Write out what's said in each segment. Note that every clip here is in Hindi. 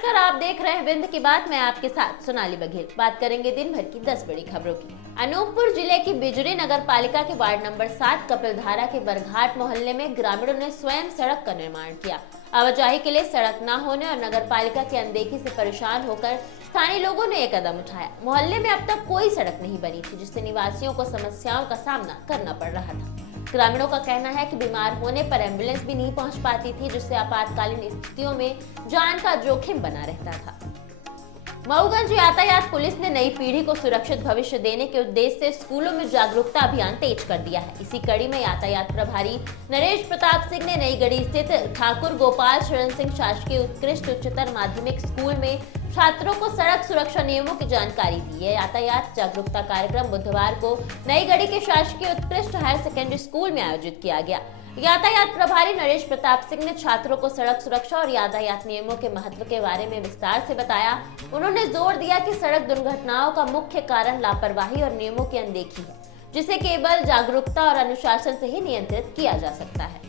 नमस्कार, आप देख रहे हैं विंध्य की बात। मैं आपके साथ सोनाली बघेल। बात करेंगे दिन भर की 10 बड़ी खबरों की। अनूपपुर जिले की बिजरी नगर पालिका के वार्ड नंबर 7 कपिलधारा के बरघाट मोहल्ले में ग्रामीणों ने स्वयं सड़क का निर्माण किया। आवाजाही के लिए सड़क न होने और नगर पालिका की अनदेखी से परेशान होकर स्थानीय लोगों ने एक कदम उठाया। मोहल्ले में अब तक कोई सड़क नहीं बनी थी, जिससे निवासियों को समस्याओं का सामना करना पड़ रहा था। ग्रामीणों का कहना है कि बीमार होने पर एम्बुलेंस भी नहीं पहुंच पाती थी, जिससे आपातकालीन स्थितियों में जान का जोखिम बना रहता था। मऊगंज यातायात पुलिस ने नई पीढ़ी को सुरक्षित भविष्य देने के उद्देश्य से स्कूलों में जागरूकता अभियान तेज कर दिया है। इसी कड़ी में यातायात प्रभारी नरेश प्रताप सिंह ने नई गढ़ी स्थित ठाकुर गोपाल शरण सिंह शासकीय उत्कृष्ट उच्चतर माध्यमिक स्कूल में छात्रों को सड़क सुरक्षा नियमों की जानकारी दी है। यातायात जागरूकता कार्यक्रम बुधवार को नई गढ़ी के शासकीय उत्कृष्ट हायर सेकेंडरी स्कूल में आयोजित किया गया। यातायात प्रभारी नरेश प्रताप सिंह ने छात्रों को सड़क सुरक्षा और यातायात नियमों के महत्व के बारे में विस्तार से बताया। उन्होंने जोर दिया कि सड़क दुर्घटनाओं का मुख्य कारण लापरवाही और नियमों की अनदेखी है, जिसे केवल जागरूकता और अनुशासन से ही नियंत्रित किया जा सकता है।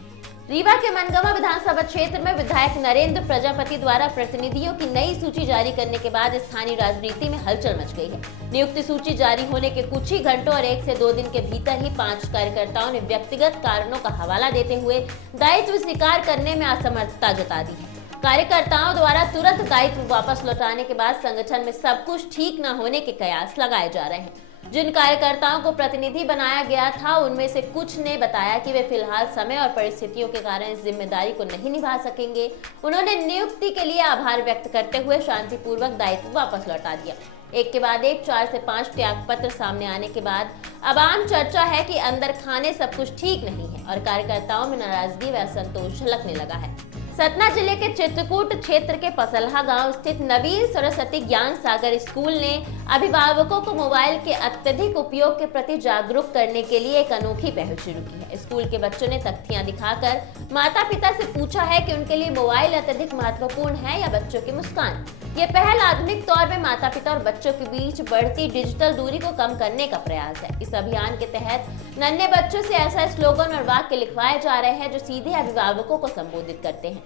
रीवा के मनगवा विधानसभा क्षेत्र में विधायक नरेंद्र प्रजापति द्वारा प्रतिनिधियों की नई सूची जारी करने के बाद स्थानीय राजनीति में हलचल मच गई है। नियुक्ति सूची जारी होने के कुछ ही घंटों और 1 से 2 दिन के भीतर ही 5 कार्यकर्ताओं ने व्यक्तिगत कारणों का हवाला देते हुए दायित्व स्वीकार करने में असमर्थता जता दी है। कार्यकर्ताओं द्वारा तुरंत दायित्व वापस लौटाने के बाद संगठन में सब कुछ ठीक न होने के कयास लगाए जा रहे हैं। जिन कार्यकर्ताओं को प्रतिनिधि बनाया गया था, उनमें से कुछ ने बताया कि वे फिलहाल समय और परिस्थितियों के कारण इस जिम्मेदारी को नहीं निभा सकेंगे। उन्होंने नियुक्ति के लिए आभार व्यक्त करते हुए शांतिपूर्वक दायित्व वापस लौटा दिया। एक के बाद एक 4 से 5 त्याग पत्र सामने आने के बाद अब आम चर्चा है कि अंदर खाने सब कुछ ठीक नहीं है और कार्यकर्ताओं में नाराजगी व असंतोष झलकने लगा है। सतना जिले के चित्रकूट क्षेत्र के पसलहा गांव स्थित नवीन सरस्वती ज्ञान सागर स्कूल ने अभिभावकों को मोबाइल के अत्यधिक उपयोग के प्रति जागरूक करने के लिए एक अनोखी पहल शुरू की है। स्कूल के बच्चों ने तख्तियां दिखाकर माता पिता से पूछा है कि उनके लिए मोबाइल अत्यधिक महत्वपूर्ण है या बच्चों की मुस्कान। ये पहल आधुनिक दौर में माता पिता और बच्चों के बीच बढ़ती डिजिटल दूरी को कम करने का प्रयास है। इस अभियान के तहत नन्हे बच्चों से ऐसा स्लोगन और वाक्य लिखवाए जा रहे हैं जो सीधे अभिभावकों को संबोधित करते हैं।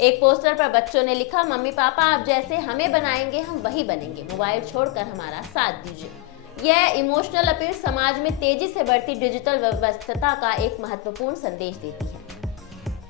एक पोस्टर पर बच्चों ने लिखा, मम्मी पापा आप जैसे हमें बनाएंगे हम वही बनेंगे, मोबाइल छोड़कर हमारा साथ दीजिए। यह इमोशनल अपील समाज में तेजी से बढ़ती डिजिटल व्यस्तता का एक महत्वपूर्ण संदेश देती है।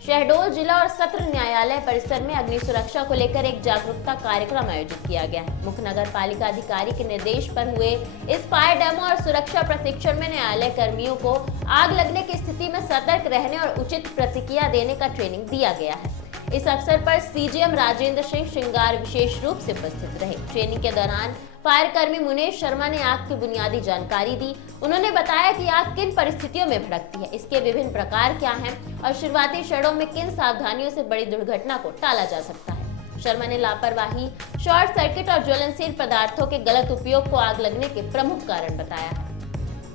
शहडोल जिला और सत्र न्यायालय परिसर में अग्नि सुरक्षा को लेकर एक जागरूकता कार्यक्रम आयोजित किया गया है। मुख्य नगर पालिका अधिकारी के निर्देश पर हुए इस फायर डेमो और सुरक्षा प्रशिक्षण में न्यायालय कर्मियों को आग लगने की स्थिति में सतर्क रहने और उचित प्रतिक्रिया देने का ट्रेनिंग दिया गया है। इस अवसर पर सीजीएम राजेंद्र सिंह श्रृंगार विशेष रूप से उपस्थित रहे। ट्रेनिंग के दौरान फायर कर्मी मुनेश शर्मा ने आग की बुनियादी जानकारी दी। उन्होंने बताया कि आग किन परिस्थितियों में भड़कती है, इसके विभिन्न प्रकार क्या हैं और शुरुआती क्षणों में किन सावधानियों से बड़ी दुर्घटना को टाला जा सकता है। शर्मा ने लापरवाही, शॉर्ट सर्किट और ज्वलनशील पदार्थों के गलत उपयोग को आग लगने के प्रमुख कारण बताया है।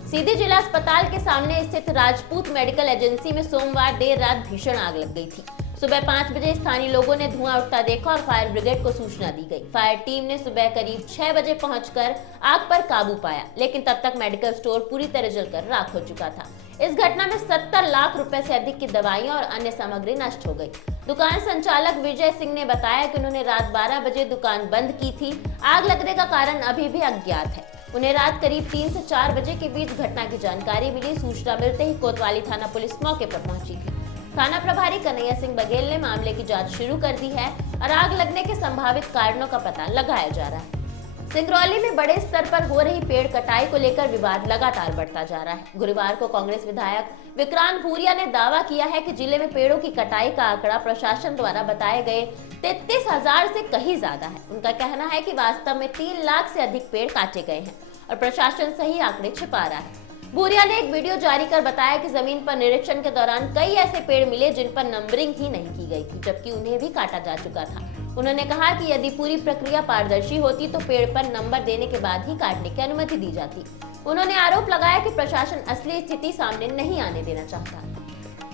सीधी जिला अस्पताल के सामने स्थित राजपूत मेडिकल एजेंसी में सोमवार देर रात भीषण आग लग गई थी। सुबह 5 बजे स्थानीय लोगों ने धुआं उठता देखा और फायर ब्रिगेड को सूचना दी गई। फायर टीम ने सुबह करीब 6 बजे पहुंचकर आग पर काबू पाया, लेकिन तब तक मेडिकल स्टोर पूरी तरह जलकर राख हो चुका था। इस घटना में 70 लाख रुपए से अधिक की दवाइयां और अन्य सामग्री नष्ट हो गई। दुकान संचालक विजय सिंह ने बताया कि उन्होंने रात 12 बजे दुकान बंद की थी। आग लगने का कारण अभी भी अज्ञात है। उन्हें रात करीब 3 से 4 बजे के बीच घटना की जानकारी मिली। सूचना मिलते ही कोतवाली थाना पुलिस मौके पर पहुंची थी। थाना प्रभारी कन्हैया सिंह बघेल ने मामले की जांच शुरू कर दी है और आग लगने के संभावित कारणों का पता लगाया जा रहा है। सिंगरौली में बड़े स्तर पर हो रही पेड़ कटाई को लेकर विवाद लगातार बढ़ता जा रहा है। गुरुवार को कांग्रेस विधायक विक्रांत भूरिया ने दावा किया है कि जिले में पेड़ों की कटाई का आंकड़ा प्रशासन द्वारा बताए गए 33,000 से कहीं ज्यादा है। उनका कहना है कि वास्तव में 3 लाख से अधिक पेड़ काटे गए हैं और प्रशासन सही आंकड़े छिपा रहा है। भूरिया ने एक वीडियो जारी कर बताया कि जमीन पर निरीक्षण के दौरान कई ऐसे पेड़ मिले जिन पर नंबरिंग ही नहीं की गई थी, जबकि उन्हें भी काटा जा चुका था। उन्होंने कहा कि यदि पूरी प्रक्रिया पारदर्शी होती तो पेड़ पर नंबर देने के बाद ही काटने की अनुमति दी जाती। उन्होंने आरोप लगाया कि प्रशासन असली स्थिति सामने नहीं आने देना चाहता।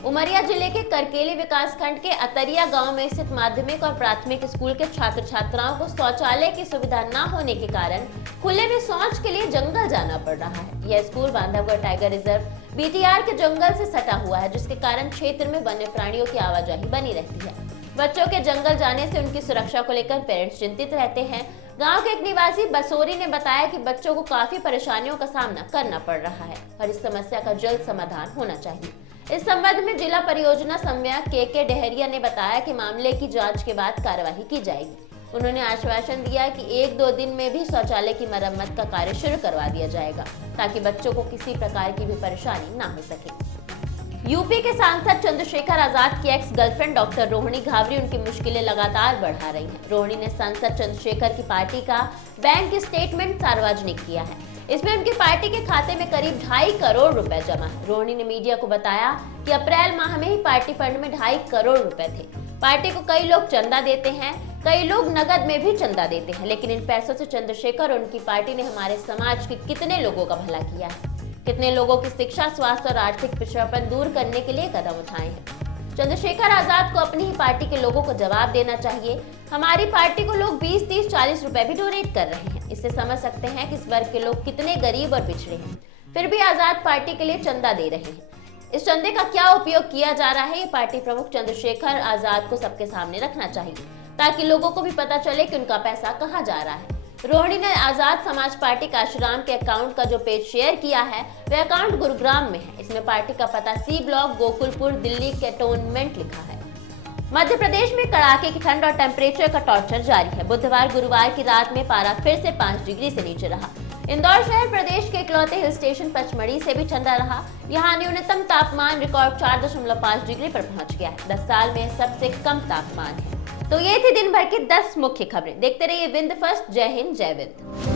उमरिया जिले के करकेली विकासखंड के अतरिया गांव में स्थित माध्यमिक और प्राथमिक स्कूल के छात्र छात्राओं को शौचालय की सुविधा न होने के कारण खुले में शौच के लिए जंगल जाना पड़ रहा है। यह school Bandhavgarh tiger reserve BTR के जंगल से सटा हुआ है, जिसके कारण क्षेत्र में वन्य प्राणियों की आवाजाही बनी रहती है। बच्चों के जंगल जाने से उनकी सुरक्षा को लेकर पेरेंट्स चिंतित रहते हैं। गांव के एक निवासी बसोरी ने बताया कि बच्चों को काफी परेशानियों का सामना करना पड़ रहा है और इस समस्या का जल्द समाधान होना चाहिए। इस संबंध में जिला परियोजना समन्वयक के डहरिया ने बताया कि मामले की जांच के बाद कार्यवाही की जाएगी। उन्होंने आश्वासन दिया कि 1-2 दिन में भी शौचालय की मरम्मत का कार्य शुरू करवा दिया जाएगा ताकि बच्चों को किसी प्रकार की भी परेशानी ना हो सके। यूपी के सांसद चंद्रशेखर आजाद की ex girlfriend doctor Rohini Ghavri उनकी मुश्किलें लगातार बढ़ा रही हैं। रोहिणी ने सांसद चंद्रशेखर की पार्टी का बैंक स्टेटमेंट सार्वजनिक किया है। इसमें उनकी पार्टी के खाते में करीब 2.5 करोड़ रुपए जमा है। रोहिणी ने मीडिया को बताया कि अप्रैल माह में ही पार्टी फंड में 2.5 करोड़ रुपए थे। पार्टी को कई लोग चंदा देते हैं, कई लोग नगद में भी चंदा देते हैं, लेकिन इन पैसों से चंद्रशेखर और उनकी पार्टी ने हमारे समाज के कितने लोगों का भला किया है, कितने लोगों की शिक्षा, स्वास्थ्य और आर्थिक पिछड़ापन दूर करने के लिए कदम उठाए हैं। चंद्रशेखर आजाद को अपनी ही पार्टी के लोगों को जवाब देना चाहिए। हमारी पार्टी को लोग 20, 30, 40 रुपए भी डोनेट कर रहे हैं। इससे समझ सकते हैं कि इस वर्ग के लोग कितने गरीब और पिछड़े हैं, फिर भी आजाद पार्टी के लिए चंदा दे रहे हैं। इस चंदे का क्या उपयोग किया जा रहा है, ये पार्टी प्रमुख चंद्रशेखर आजाद को सबके सामने रखना चाहिए ताकि लोगों को भी पता चले कि उनका पैसा कहाँ जा रहा है। रोहिणी ने आजाद समाज पार्टी काशीराम के अकाउंट का जो पेज शेयर किया है वह अकाउंट गुरुग्राम में है। इसमें पार्टी का पता C block Gokulpur Delhi cantonment लिखा है। मध्य प्रदेश में कड़ाके की ठंड और टेम्परेचर का टॉर्चर जारी है। बुधवार गुरुवार की रात में पारा फिर से 5 डिग्री से नीचे रहा। इंदौर शहर प्रदेश के इकलौते हिल स्टेशन पचमढ़ी से भी ठंडा रहा। यहाँ न्यूनतम तापमान रिकॉर्ड 4.5 डिग्री पर पहुंच गया है। 10 साल में सबसे कम तापमान है। तो ये थी दिन भर की 10 मुख्य खबरें। देखते रहिए विंद फर्स्ट। जय हिंद, जय विंद।